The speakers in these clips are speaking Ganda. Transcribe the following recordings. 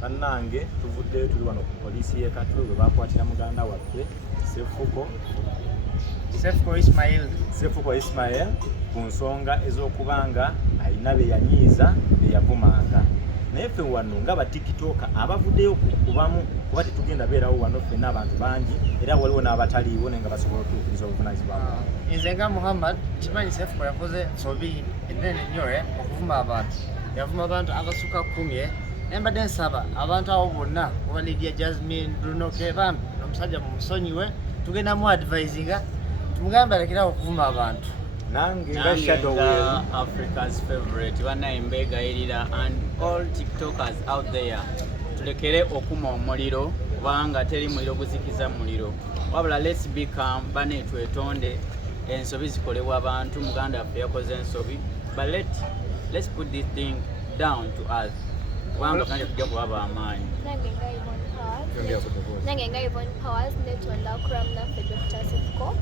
bannange tuvuddeyo tuli wano ku poliisi y'e Katwe bwe bakwatira muganda waffe cephco Ismail ku nsonga ez'okubanga alina be yanyiiza be yavumanga. Naye ffe wano nga batikitooka abavuddeyo kubamu kuba tetugenda beerawo wano ffenna abantu bangi era waliwo n'abataliiwo naye nga basobola okutuukiriza obuvunaanyizibwa bwabwe. Nze nga Muhammad kimanyi cephco yakoze nsobi ennene nnyo okuvuma abantu. Yavuma abantu abasukka 10 embadde nsaba abantu abo bonna oba Lydia Jasmine Bruno Kevambi n'omusajja mumusonyiwe tugenda mu advisinga tumugambe alekerawo okuvuma abantu. Nange nga Shadow Will, Africa's favorite bannayimbeegayirira and all tiktokers out there tulekere okuma omuliro kubanga teri muliro guzikiza muliro wabula let's become bane twetonde ensobi zikolebwa abantu muganda waffe yakoze ensobi but let's put this thing down to us kubanga kandi tujja kuba amaanyi. Nange nga Yvonne Powers netonda okuramula ffe Dr. Cephco.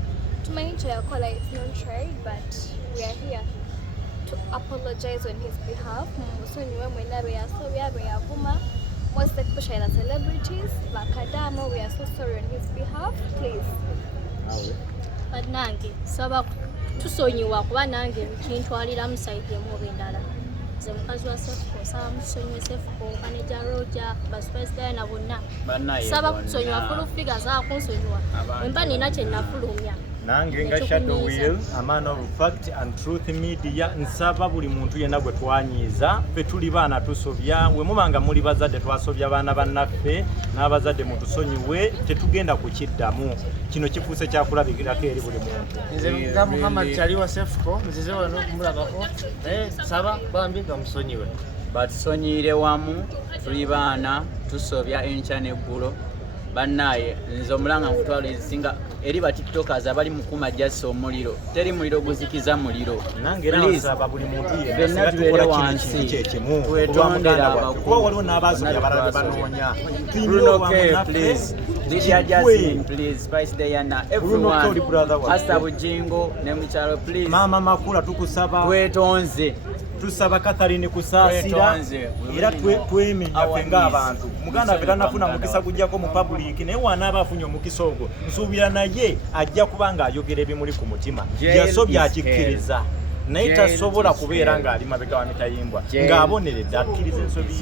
Tumanyi kyeyakola it's not right but we are here to apologize on his behalf. Musonyiwe mwena be yasobya be yavuma most especially the celebrities bakadamo we are so sorry on his behalf please. But nange saba tusonyiwa kuba nange kintwalira musaidi emubendala ze mukazi wa Cephco saba musonyiwe Cephco manager Roger baspeaster na bonna saba kusonyiwa full figures akunsonyiwa emba nina kye nafulumya. Nange nga Shadow Will, a man of fact and truth media, nsaba buli muntu yenna gwe twanyiiza ffe tuli baana tusobya we mubanga muli bazadde twasobya baana bannaffe n'abazadde mutusonyiwe tetugenda kukiddamu kino kifuuse kyakulabikirako eri buli muntu. Nze nga Muhammad Chali wa Cephco nzize wano okumulabako naye saba bambi nga musonyiwe batusonyiire wamu tuli baana tusobya enkya n'eggulo bannaye nze omulanga nkutwala ezisinga eri batiktokers abali mukuma jasi omuliro teri muliro guzikiza muliro. Nange era nsaba buli muntu yenna tubeere wansi twetondera abakulu waliwo n'abaasobya abalala banoonya Bruno K please Lydia Jasmine please Spice Diana everyone Pastor Bujingo ne mukyalo please Mama Makula tukusaba twetonze tusaba Catherine kusaasira era twemenya ffe ng'abantu muganda waffe tanafuna mukisa gujjako mu public naye wanaaba afunye omukisa ogwo nsuubira naye ajja kuba ng'ayogera ebimuli ku mutima yasobya akikkiriza naye tasobola kubeera ng'ali mabega wa mitayimbwa ng'aboneredde akkiriza ensobi